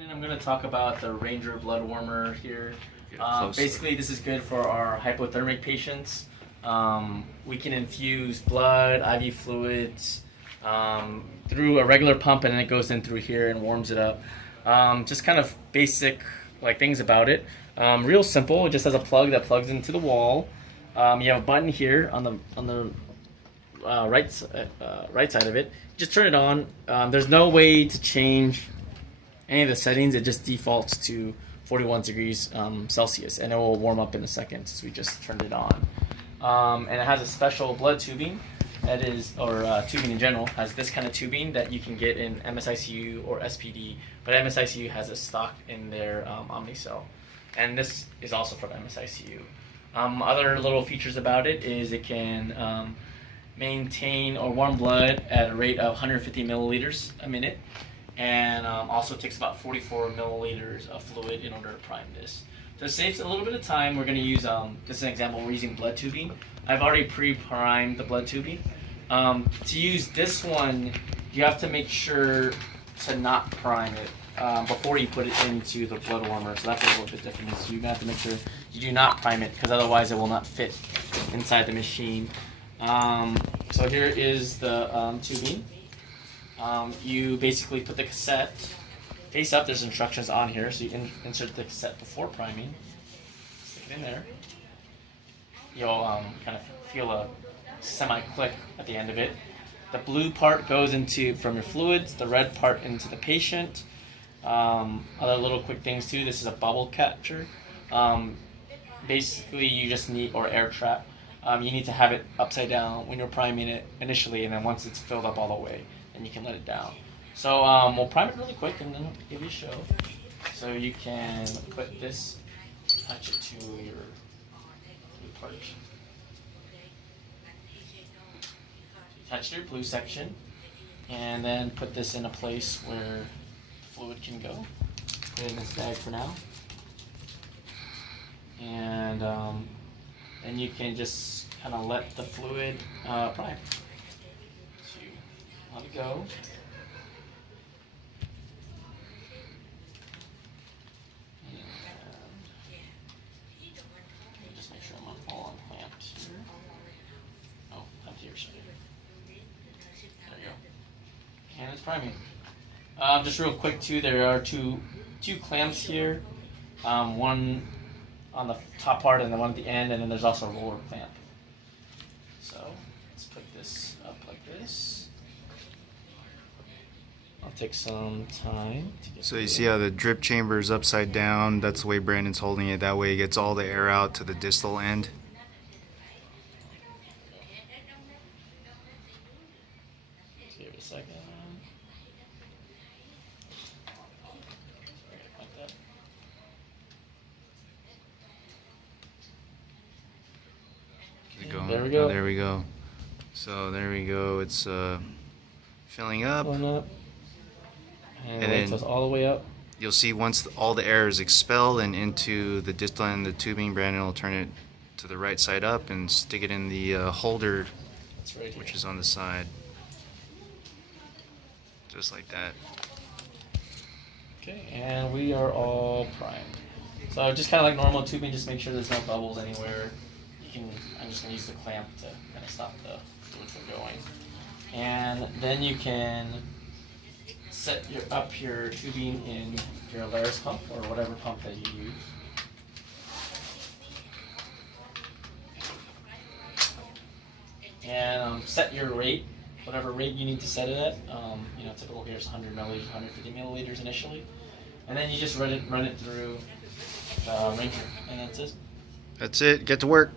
And then I'm going to talk about the Ranger blood warmer here. Basically, this is good for our hypothermic patients. We can infuse blood, IV fluids through a regular pump, and then it goes in through here and warms it up. Just kind of basic things about it. Real simple. It just has a plug that plugs into the wall. You have a button here on the right side of it. Just turn it on. There's no way to change any of the settings. It just defaults to 41 degrees Celsius, and it will warm up in a second since we just turned it on. And it has a special blood tubing that is, or tubing in general, has this kind of tubing that you can get in MSICU or SPD, but MSICU has a stock in their Omnicell, and this is also from MSICU. Other little features about it is it can maintain or warm blood at a rate of 150 milliliters a minute, and also takes about 44 milliliters of fluid in order to prime this. So it saves a little bit of time. We're going to use, this is an example, we're using blood tubing. I've already pre-primed the blood tubing. To use this one, you have to make sure to not prime it before you put it into the blood warmer. So that's a little bit different. So you have to make sure you do not prime it, because otherwise it will not fit inside the machine. So here is the tubing. You basically put the cassette face up. There's instructions on here, so you insert the cassette before priming. Stick it in there. You'll kind of feel a semi-click at the end of it. The blue part goes into from your fluids, the red part into the patient. Other little quick things too. This is a bubble capture. Basically, you just need, or air trap. You need to have it upside down when you're priming it initially, and then once it's filled up all the way, then you can let it down. So we'll prime it really quick, and then I'll give you a show. So you can put this, attach it to your blue part. Attach to your blue section, and then put this in a place where the fluid can go. Put it in this bag for now. And then you can just kind of let the fluid prime. So you let it go. And just make sure I'm all unclamped here. Oh, up here, sorry. There you go. And it's priming. Just real quick too, there are two clamps here. One on the top part and the one at the end, and then there's also a roller clamp. So let's put this up like this. I'll take some time to get So you see how the drip chamber is upside down? That's the way Brandon's holding it. That way it gets all the air out to the distal end. Let's give it a second. Like that. Is it going? There we go. Oh, there we go. So there we go. It's filling up. Pulling up. And And wait then- till it's all the way up. You'll see once all the air is expelled and into the distal end of the tubing, Brandon will turn it to the right side up and stick it in the holder, It's right here. which is on the side. Just like that. Okay, and we are all primed. So just kind of like normal tubing, just make sure there's no bubbles anywhere. I'm just going to use the clamp to kind of stop the fluid from going. And then you can set up your tubing in your Alaris pump, or whatever pump that you use. And set your rate, whatever rate you need to set it at. Typical here is 100 milliliters, 150 milliliters initially. And then you just run it through the Ranger, and that's it. That's it. Get to work.